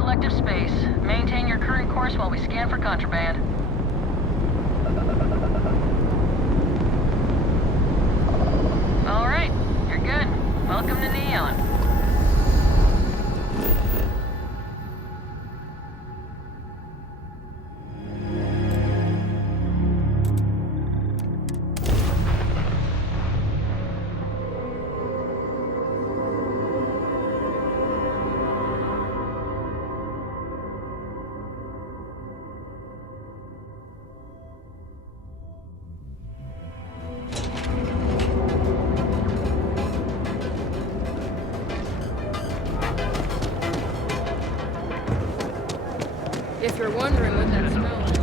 collective space. Maintain your current course while we scan for contraband. All right, you're good. Welcome to Neon. If you're wondering what that smell is.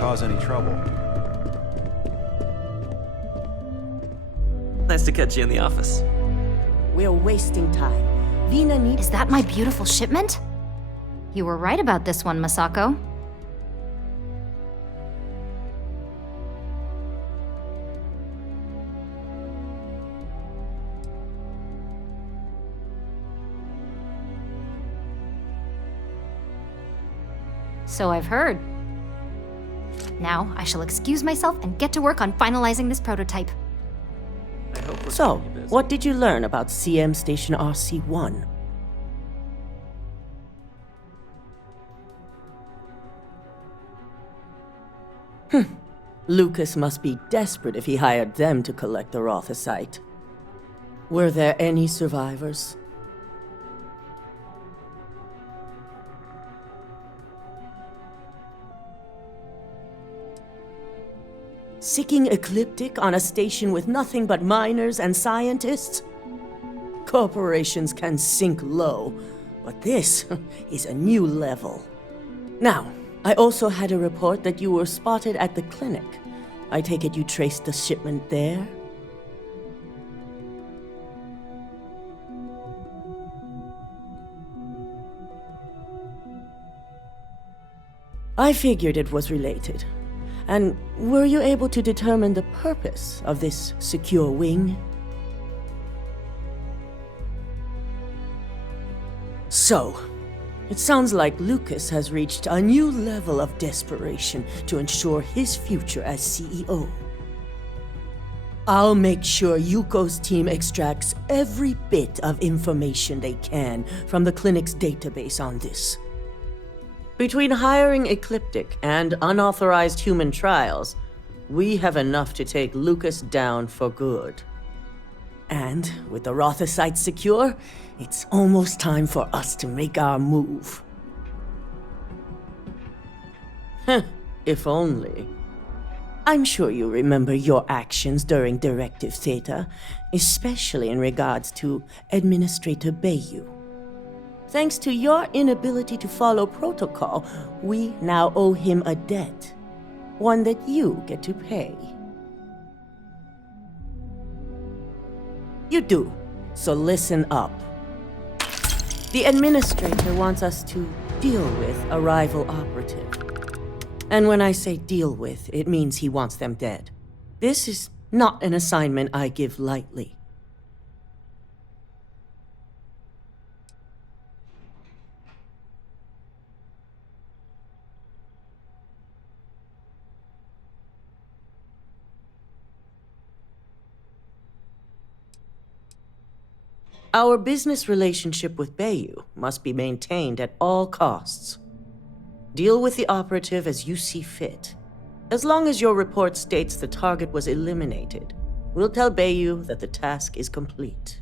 Cause any trouble. Nice to catch you in the office. We're wasting time. Vina needs... Is that my beautiful shipment? You were right about this one, Masako. So I've heard. Now, I shall excuse myself and get to work on finalizing this prototype. I hope we're So, keeping you busy. what did you learn about CM Station RC-1? Lucas must be desperate if he hired them to collect the Rothicite. Were there any survivors? Seeking ecliptic on a station with nothing but miners and scientists? Corporations can sink low, but this is a new level. Now, I also had a report that you were spotted at the clinic. I take it you traced the shipment there? I figured it was related. And were you able to determine the purpose of this secure wing? So, it sounds like Lucas has reached a new level of desperation to ensure his future as CEO. I'll make sure Yuko's team extracts every bit of information they can from the clinic's database on this. Between hiring Ecliptic and unauthorized human trials, we have enough to take Lucas down for good. And with the Rothicite secure, it's almost time for us to make our move. If only. I'm sure you remember your actions during Directive Theta, especially in regards to Administrator Bayu. Thanks to your inability to follow protocol, we now owe him a debt. One that you get to pay. You do, so listen up. The Administrator wants us to deal with a rival operative. And when I say deal with, it means he wants them dead. This is not an assignment I give lightly. Our business relationship with Bayu must be maintained at all costs. Deal with the operative as you see fit. As long as your report states the target was eliminated, we'll tell Bayu that the task is complete.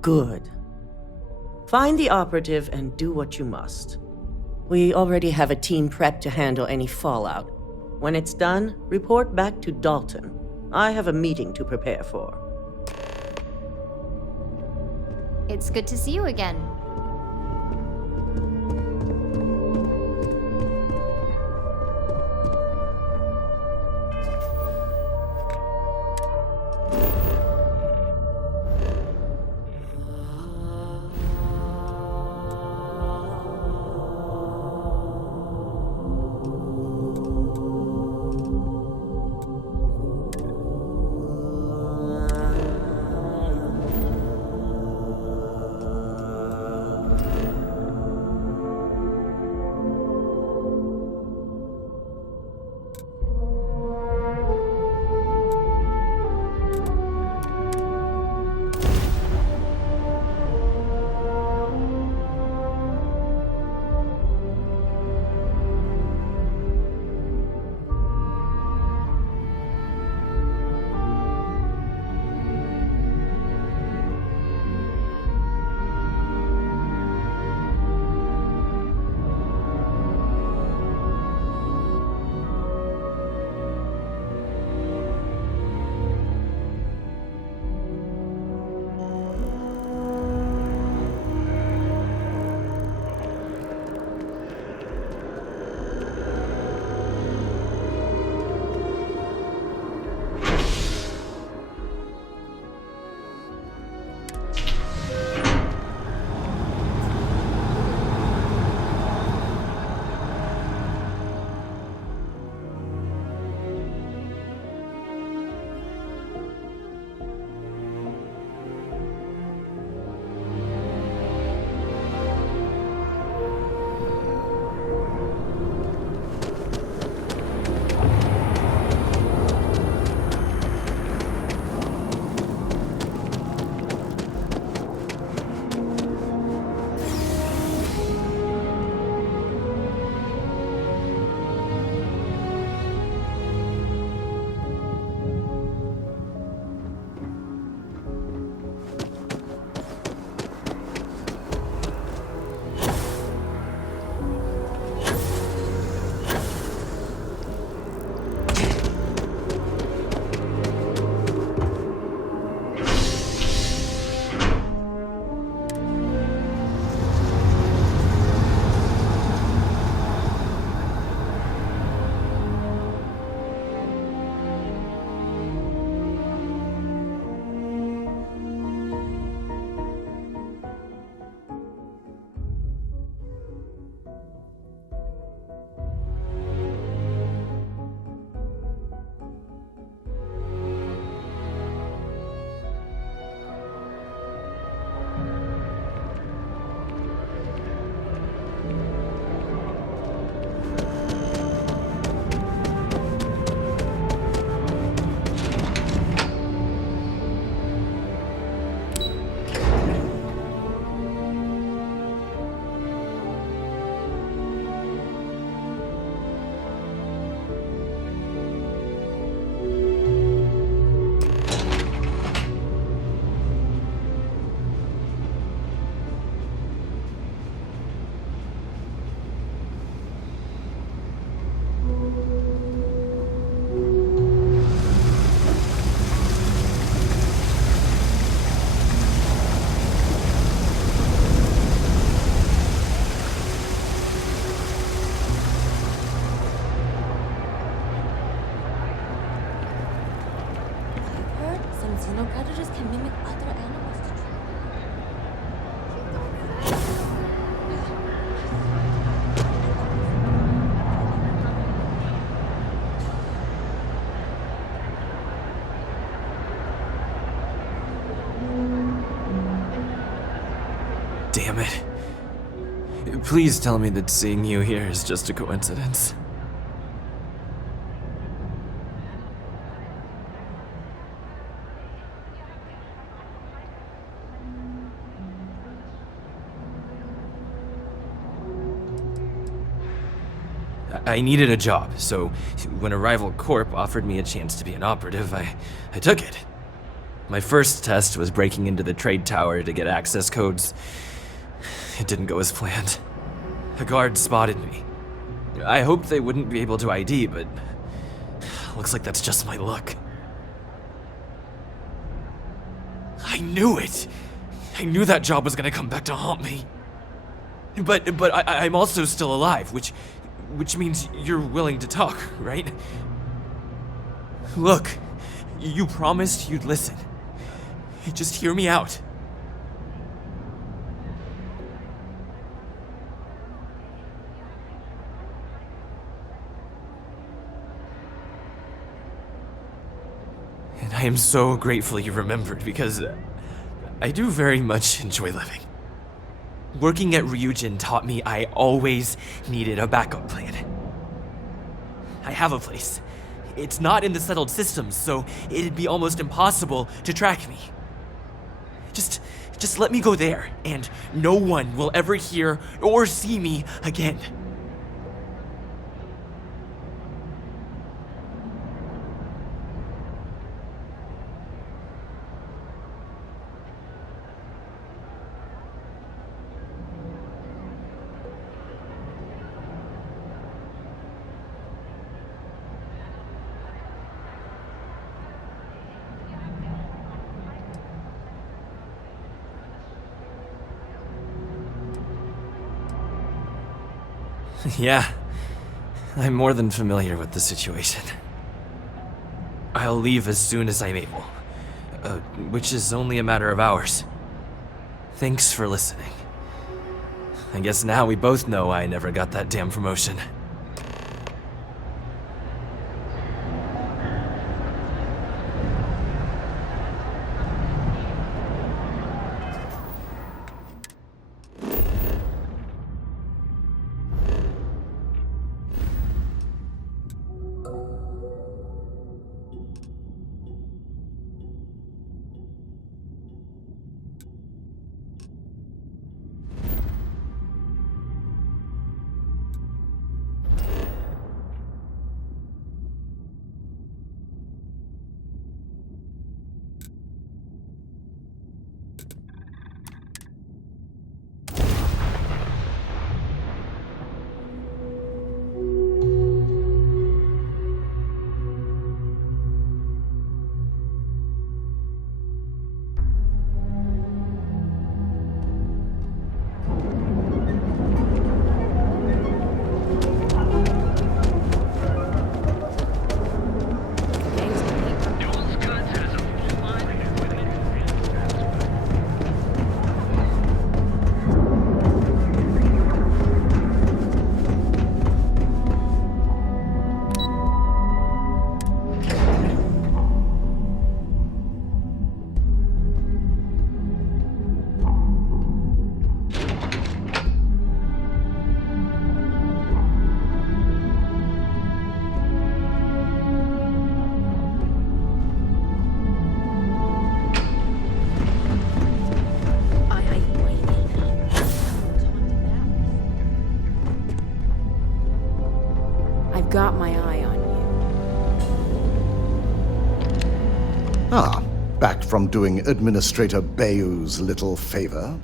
Good. Find the operative and do what you must. We already have a team prepped to handle any fallout. When it's done, report back to Dalton. I have a meeting to prepare for. It's good to see you again. Xenopredators can mimic other animals to track. Damn it. Please tell me that seeing you here is just a coincidence. I needed a job, so when a rival corp offered me a chance to be an operative, I took it. My first test was breaking into the trade tower to get access codes. It didn't go as planned. A guard spotted me. I hoped they wouldn't be able to ID, but looks like that's just my luck. I knew it! I knew that job was gonna come back to haunt me. But I'm also still alive, which means you're willing to talk, right? Look, you promised you'd listen. Just hear me out. And I am so grateful you remembered, because I do very much enjoy living. Working at Ryujin taught me I always needed a backup plan. I have a place. It's not in the settled systems, so it'd be almost impossible to track me. Just let me go there, and no one will ever hear or see me again. Yeah, I'm more than familiar with the situation. I'll leave as soon as I'm able, which is only a matter of hours. Thanks for listening. I guess now we both know I never got that damn promotion. Got my eye on you. Ah, back from doing Administrator Bayou's little favor?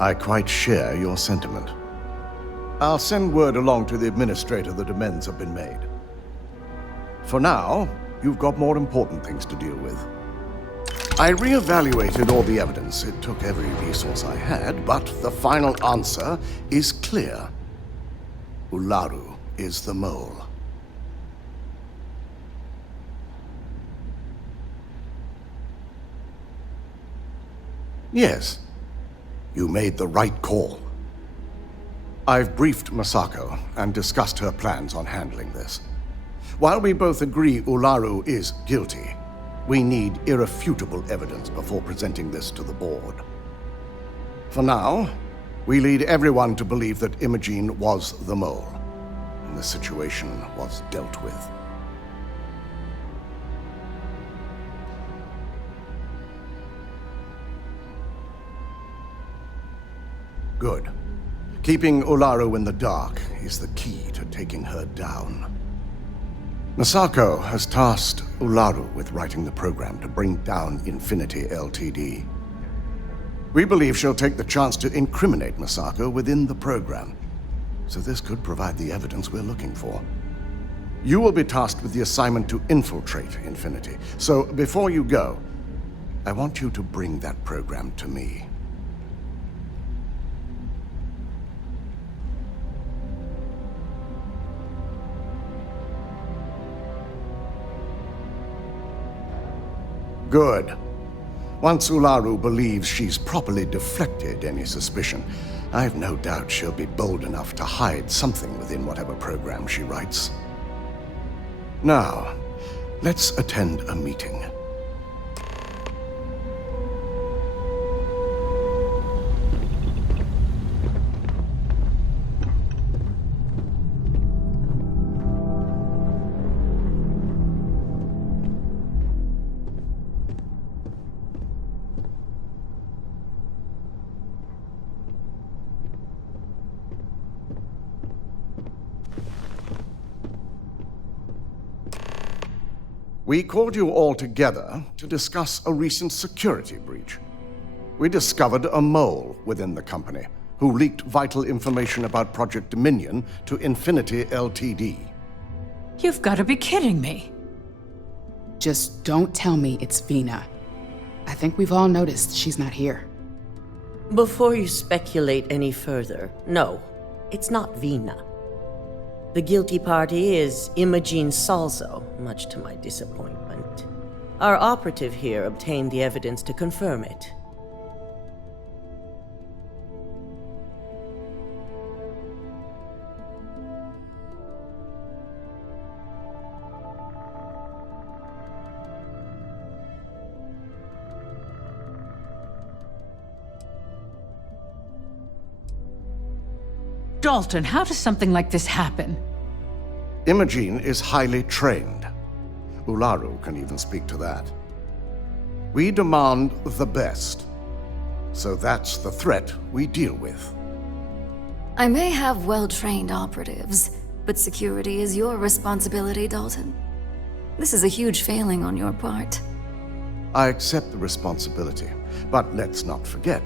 I quite share your sentiment. I'll send word along to the Administrator that amends have been made. For now, you've got more important things to deal with. I reevaluated all the evidence. It took every resource I had, but the final answer is clear. Ularu is the mole. Yes, you made the right call. I've briefed Masako and discussed her plans on handling this. While we both agree Ularu is guilty, we need irrefutable evidence before presenting this to the board. For now, we lead everyone to believe that Imogene was the mole, and the situation was dealt with. Good. Keeping Ularu in the dark is the key to taking her down. Masako has tasked Ularu with writing the program to bring down Infinity Ltd. We believe she'll take the chance to incriminate Masako within the program. So this could provide the evidence we're looking for. You will be tasked with the assignment to infiltrate Infinity. So before you go, I want you to bring that program to me. Good. Once Ularu believes she's properly deflected any suspicion, I've no doubt she'll be bold enough to hide something within whatever program she writes. Now, let's attend a meeting. We called you all together to discuss a recent security breach. We discovered a mole within the company who leaked vital information about Project Dominion to Infinity Ltd. You've got to be kidding me. Just don't tell me it's Vina. I think we've all noticed she's not here. Before you speculate any further, no, it's not Vina. The guilty party is Imogene Salzo, much to my disappointment. Our operative here obtained the evidence to confirm it. Dalton, how does something like this happen? Imogene is highly trained. Ularu can even speak to that. We demand the best. So that's the threat we deal with. I may have well-trained operatives, but security is your responsibility, Dalton. This is a huge failing on your part. I accept the responsibility, but let's not forget,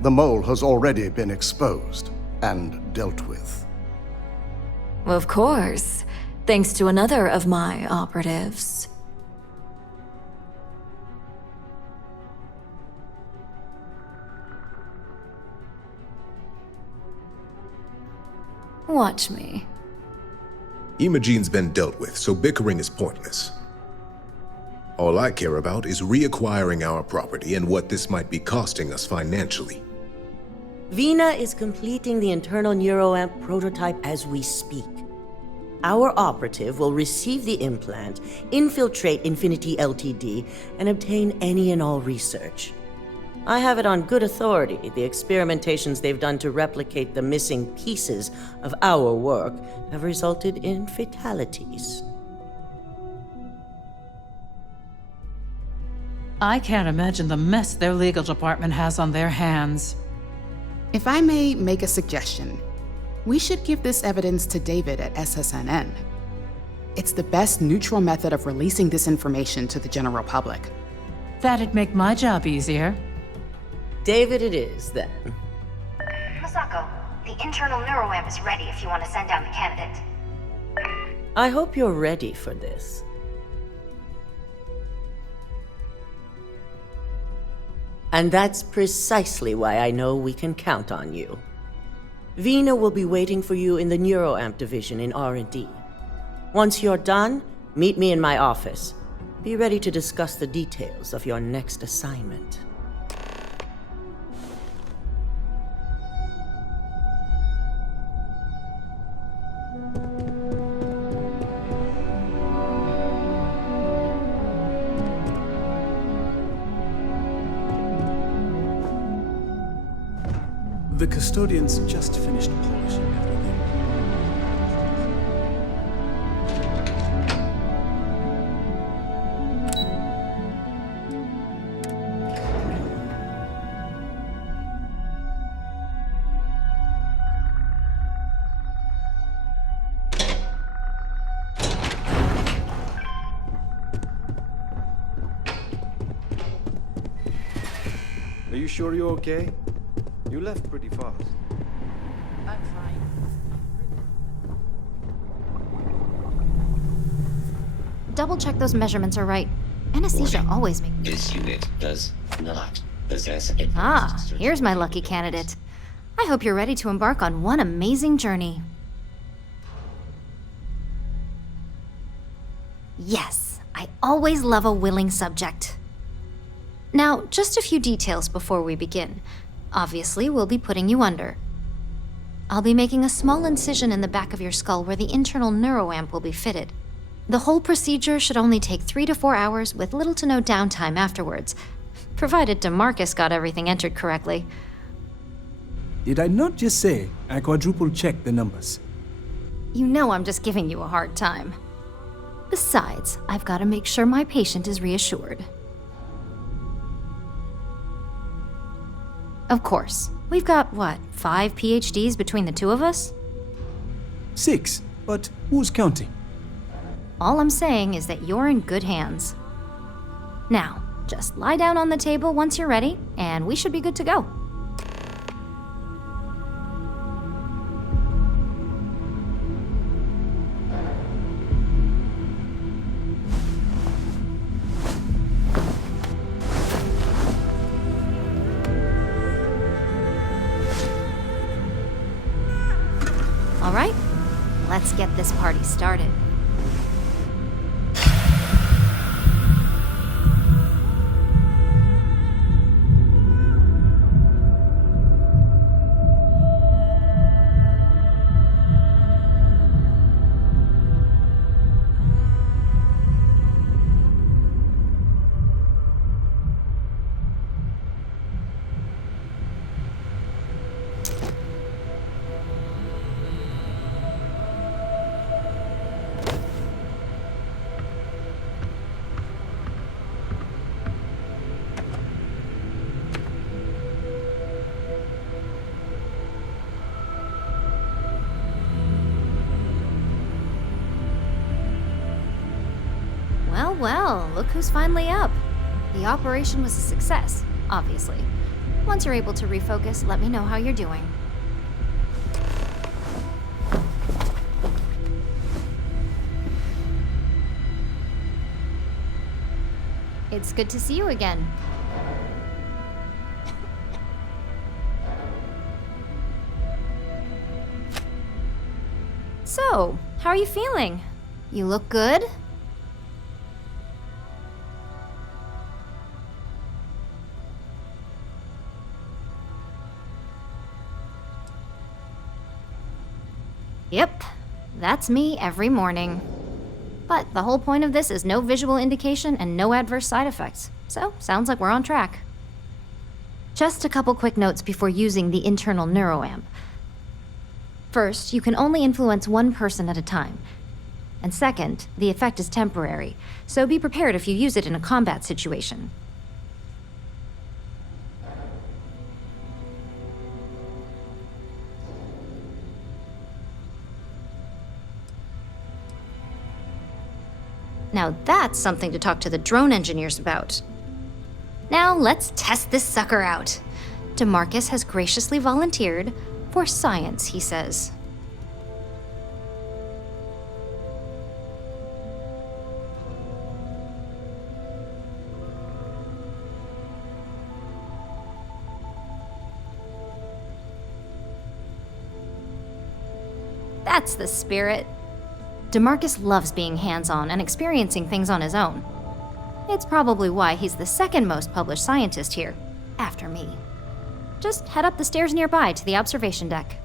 the mole has already been exposed and dealt with. Of course, thanks to another of my operatives. Watch me. Imogene's been dealt with, so bickering is pointless. All I care about is reacquiring our property and what this might be costing us financially. Vina is completing the internal neuroamp prototype as we speak. Our operative will receive the implant, infiltrate Infinity Ltd, and obtain any and all research. I have it on good authority the experimentations they've done to replicate the missing pieces of our work have resulted in fatalities. I can't imagine the mess their legal department has on their hands. If I may make a suggestion, we should give this evidence to David at SSNN. It's the best neutral method of releasing this information to the general public. That'd make my job easier. David it is, then. Masako, the internal neuroamp is ready if you want to send down the candidate. I hope you're ready for this. And that's precisely why I know we can count on you. Vina will be waiting for you in the neuroamp division in R&D. Once you're done, meet me in my office. Be ready to discuss the details of your next assignment. The custodians just finished polishing everything. Are you sure you're okay? You left pretty fast. I'm fine. Double check those measurements are right. Anesthesia always makes... This unit does not possess... Here's my lucky candidate. I hope you're ready to embark on one amazing journey. Yes, I always love a willing subject. Now, just a few details before we begin. Obviously, we'll be putting you under. I'll be making a small incision in the back of your skull where the internal neuroamp will be fitted. The whole procedure should only take 3 to 4 hours with little to no downtime afterwards, provided DeMarcus got everything entered correctly. Did I not just say I quadruple checked the numbers? You know I'm just giving you a hard time. Besides, I've got to make sure my patient is reassured. Of course, we've got, 5 PhDs between the two of us? 6, but who's counting? All I'm saying is that you're in good hands. Now, just lie down on the table once you're ready, and we should be good to go. All right, let's get this party started. Well, look who's finally up. The operation was a success, obviously. Once you're able to refocus, let me know how you're doing. It's good to see you again. So, how are you feeling? You look good? Yep, that's me every morning. But the whole point of this is no visual indication and no adverse side effects. So, sounds like we're on track. Just a couple quick notes before using the internal neuroamp. First, you can only influence one person at a time. And second, the effect is temporary, so be prepared if you use it in a combat situation. Now that's something to talk to the drone engineers about. Now let's test this sucker out. DeMarcus has graciously volunteered for science, he says. That's the spirit. DeMarcus loves being hands-on and experiencing things on his own. It's probably why he's the second most published scientist here, after me. Just head up the stairs nearby to the observation deck.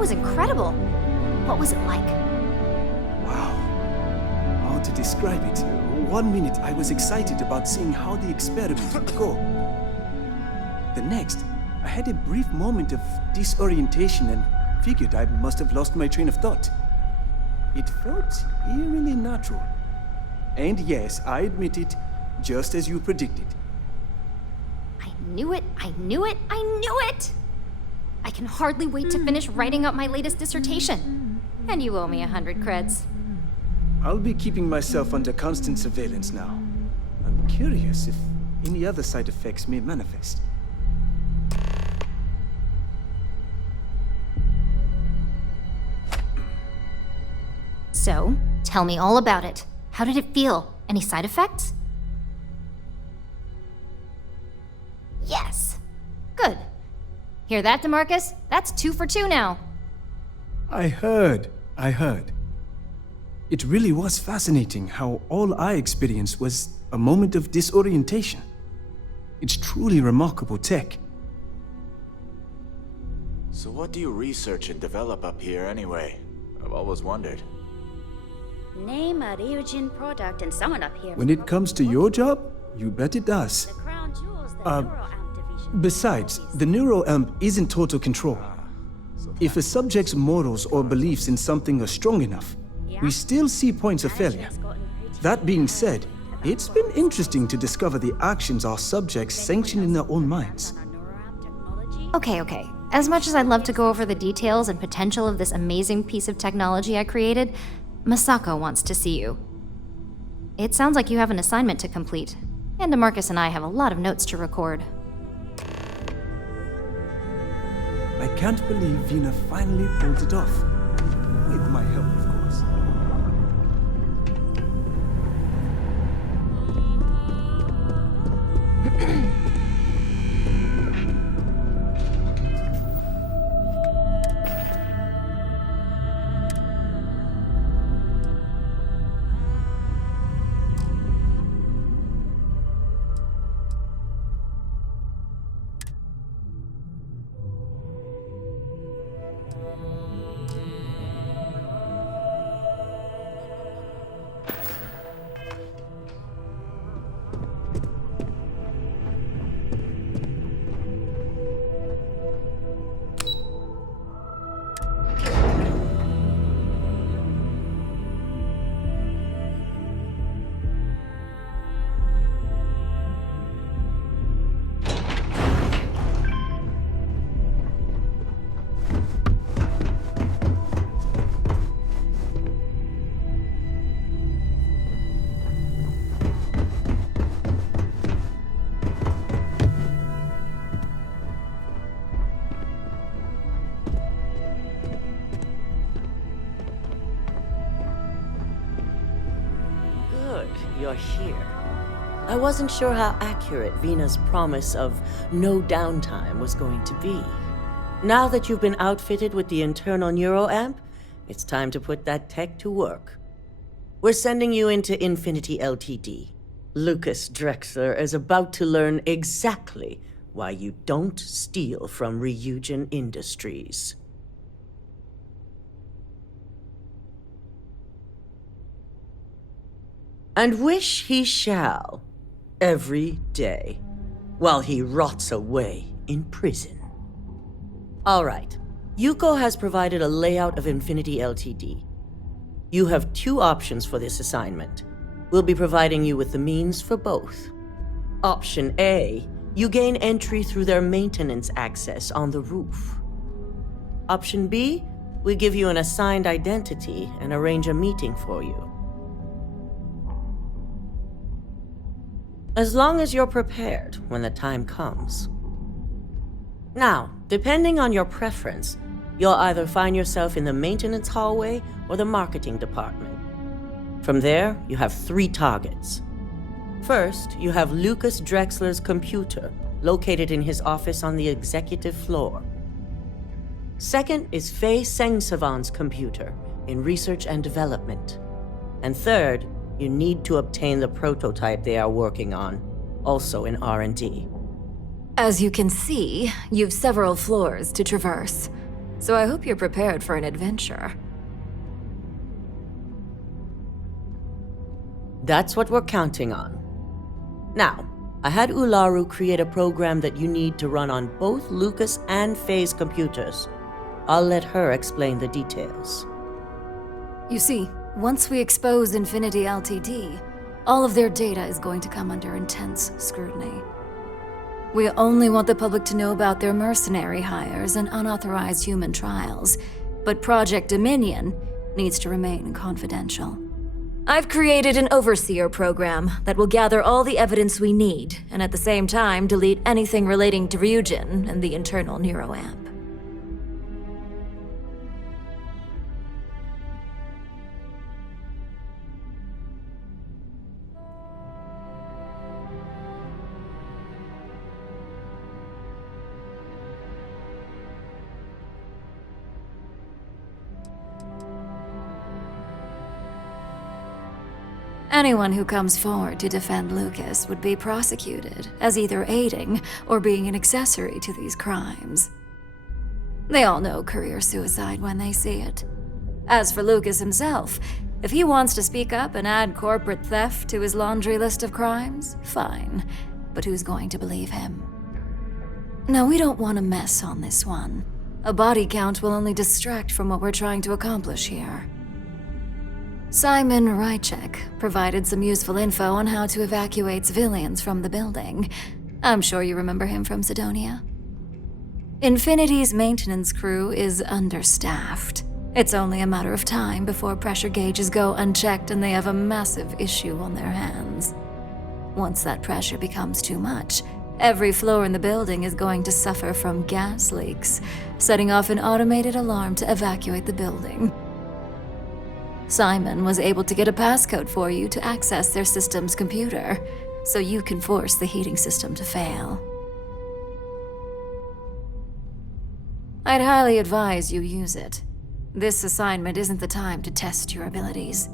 was incredible. What was it like? Wow. How to describe it? 1 minute I was excited about seeing how the experiment would go. The next, I had a brief moment of disorientation and figured I must have lost my train of thought. It felt eerily natural. And yes, I admit it, just as you predicted. I knew it, I knew it, I knew it! I can hardly wait to finish writing up my latest dissertation. And you owe me 100 creds. I'll be keeping myself under constant surveillance now. I'm curious if any other side effects may manifest. So, tell me all about it. How did it feel? Any side effects? Yes! Good. Hear that, DeMarcus? That's 2 for 2 now. I heard. It really was fascinating how all I experienced was a moment of disorientation. It's truly remarkable tech. So what do you research and develop up here anyway? I've always wondered. Name a Ryujin product and someone up here. When it comes to your job, you bet it does. The crown jewels, the neuroamp division. Besides, the neuroamp isn't total control. If a subject's morals or beliefs in something are strong enough, we still see points of failure. That being said, it's been interesting to discover the actions our subjects sanction in their own minds. Okay. As much as I'd love to go over the details and potential of this amazing piece of technology I created, Masako wants to see you. It sounds like you have an assignment to complete, and DeMarcus and I have a lot of notes to record. I can't believe Vina finally pulled it off. With my help, of course. You're here. I wasn't sure how accurate Vina's promise of no downtime was going to be. Now that you've been outfitted with the internal neuroamp, it's time to put that tech to work. We're sending you into Infinity Ltd. Lucas Drexler is about to learn exactly why you don't steal from Ryujin Industries. And wish he shall, every day, while he rots away in prison. All right, Yuko has provided a layout of Infinity Ltd. You have 2 options for this assignment. We'll be providing you with the means for both. Option A, you gain entry through their maintenance access on the roof. Option B, we give you an assigned identity and arrange a meeting for you. As long as you're prepared when the time comes. Now, depending on your preference, you'll either find yourself in the maintenance hallway or the marketing department. From there, you have 3 targets. First, you have Lucas Drexler's computer, located in his office on the executive floor. Second is Faye Sengsavan's computer, in research and development. And third, you need to obtain the prototype they are working on, also in R&D. As you can see, you've several floors to traverse. So I hope you're prepared for an adventure. That's what we're counting on. Now, I had Ularu create a program that you need to run on both Lucas and Faye's computers. I'll let her explain the details. You see, once we expose Infinity Ltd, all of their data is going to come under intense scrutiny. We only want the public to know about their mercenary hires and unauthorized human trials, but Project Dominion needs to remain confidential. I've created an overseer program that will gather all the evidence we need, and at the same time delete anything relating to Ryujin and the internal neuroamp. Anyone who comes forward to defend Lucas would be prosecuted as either aiding or being an accessory to these crimes. They all know career suicide when they see it. As for Lucas himself, if he wants to speak up and add corporate theft to his laundry list of crimes, fine. But who's going to believe him? No, we don't want a mess on this one. A body count will only distract from what we're trying to accomplish here. Simon Rychek provided some useful info on how to evacuate civilians from the building. I'm sure you remember him from Sidonia. Infinity's maintenance crew is understaffed. It's only a matter of time before pressure gauges go unchecked and they have a massive issue on their hands. Once that pressure becomes too much, every floor in the building is going to suffer from gas leaks, setting off an automated alarm to evacuate the building. Simon was able to get a passcode for you to access their system's computer, so you can force the heating system to fail. I'd highly advise you use it. This assignment isn't the time to test your abilities.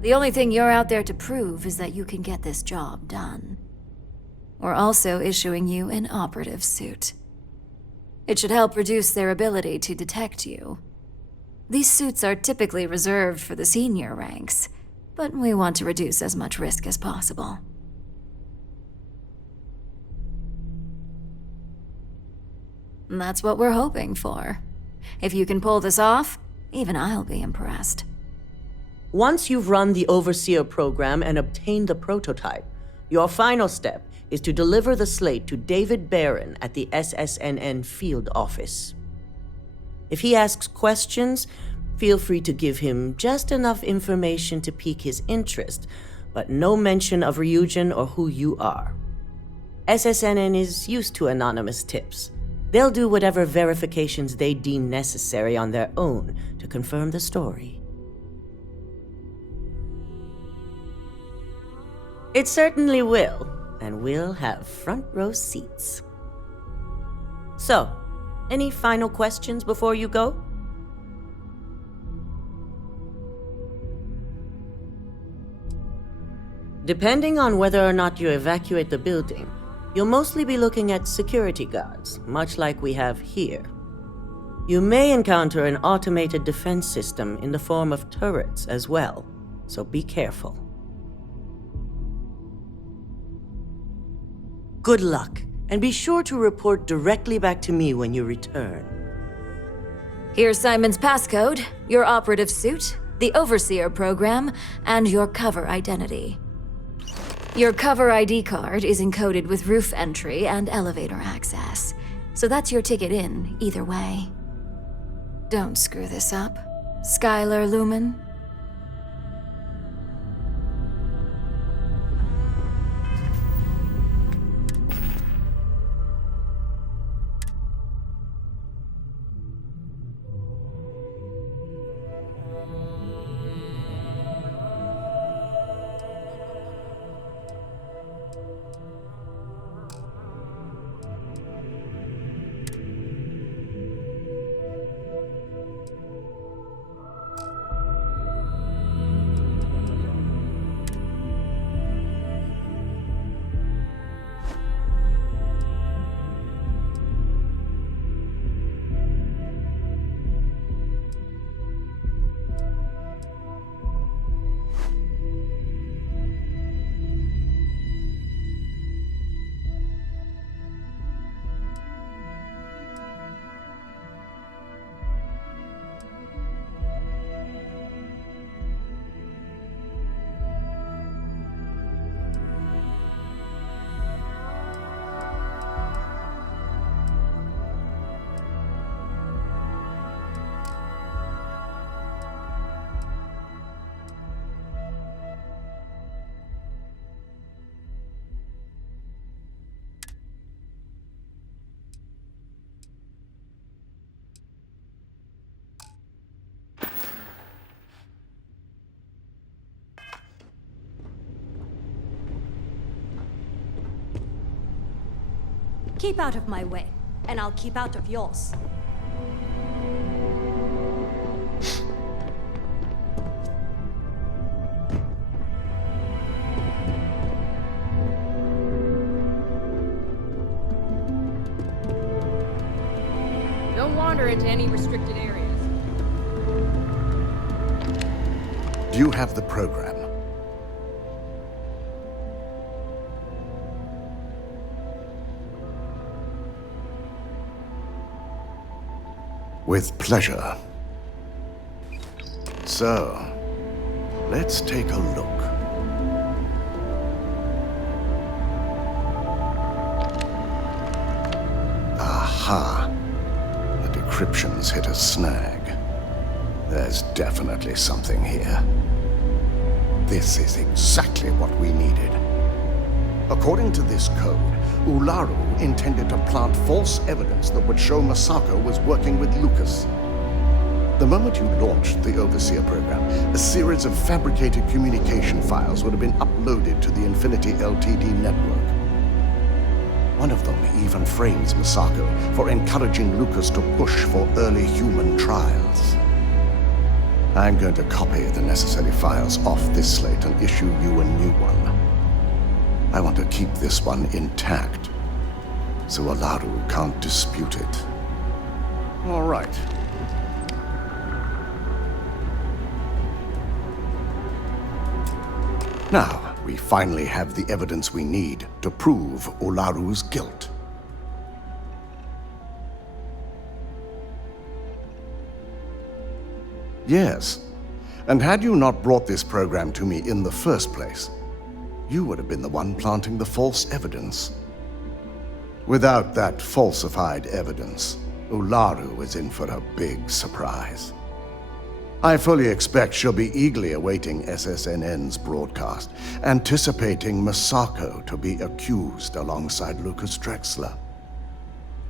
The only thing you're out there to prove is that you can get this job done. We're also issuing you an operative suit. It should help reduce their ability to detect you. These suits are typically reserved for the senior ranks, but we want to reduce as much risk as possible. And that's what we're hoping for. If you can pull this off, even I'll be impressed. Once you've run the Overseer program and obtained the prototype, your final step is to deliver the slate to David Barron at the SSNN field office. If he asks questions, feel free to give him just enough information to pique his interest, but no mention of Ryujin or who you are. SSNN is used to anonymous tips. They'll do whatever verifications they deem necessary on their own to confirm the story. It certainly will, and we'll have front row seats. So, any final questions before you go? Depending on whether or not you evacuate the building, you'll mostly be looking at security guards, much like we have here. You may encounter an automated defense system in the form of turrets as well, so be careful. Good luck. And be sure to report directly back to me when you return. Here's Simon's passcode, your operative suit, the Overseer program, and your cover identity. Your cover ID card is encoded with roof entry and elevator access, so that's your ticket in, either way. Don't screw this up, Skylar Lumen. Keep out of my way, and I'll keep out of yours. Don't wander into any restricted areas. Do you have the program? With pleasure. So, let's take a look. Aha. The decryptions hit a snag. There's definitely something here. This is exactly what we needed. According to this code, Ularu intended to plant false evidence that would show Masako was working with Lucas. The moment you launched the Overseer program, a series of fabricated communication files would have been uploaded to the Infinity Ltd network. One of them even frames Masako for encouraging Lucas to push for early human trials. I'm going to copy the necessary files off this slate and issue you a new one. I want to keep this one intact, so Ularu can't dispute it. All right. Now, we finally have the evidence we need to prove Ularu's guilt. Yes, and had you not brought this program to me in the first place, you would have been the one planting the false evidence. Without that falsified evidence, Ularu is in for a big surprise. I fully expect she'll be eagerly awaiting SSNN's broadcast, anticipating Masako to be accused alongside Lucas Drexler.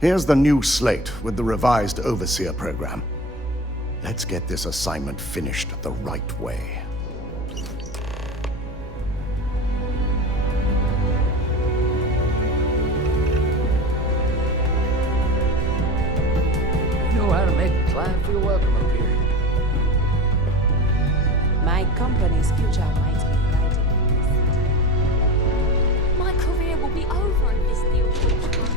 Here's the new slate with the revised Overseer program. Let's get this assignment finished the right way. You know how to make a client feel welcome up here. My company's future might be bright. My career will be over if this deal falls through.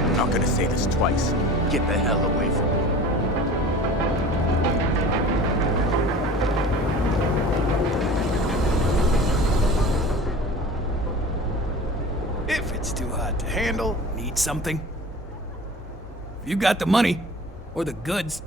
I'm not gonna say this twice. Get the hell away from me. If it's too hot to handle, need something. If you got the money, or the goods.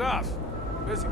off. Busy.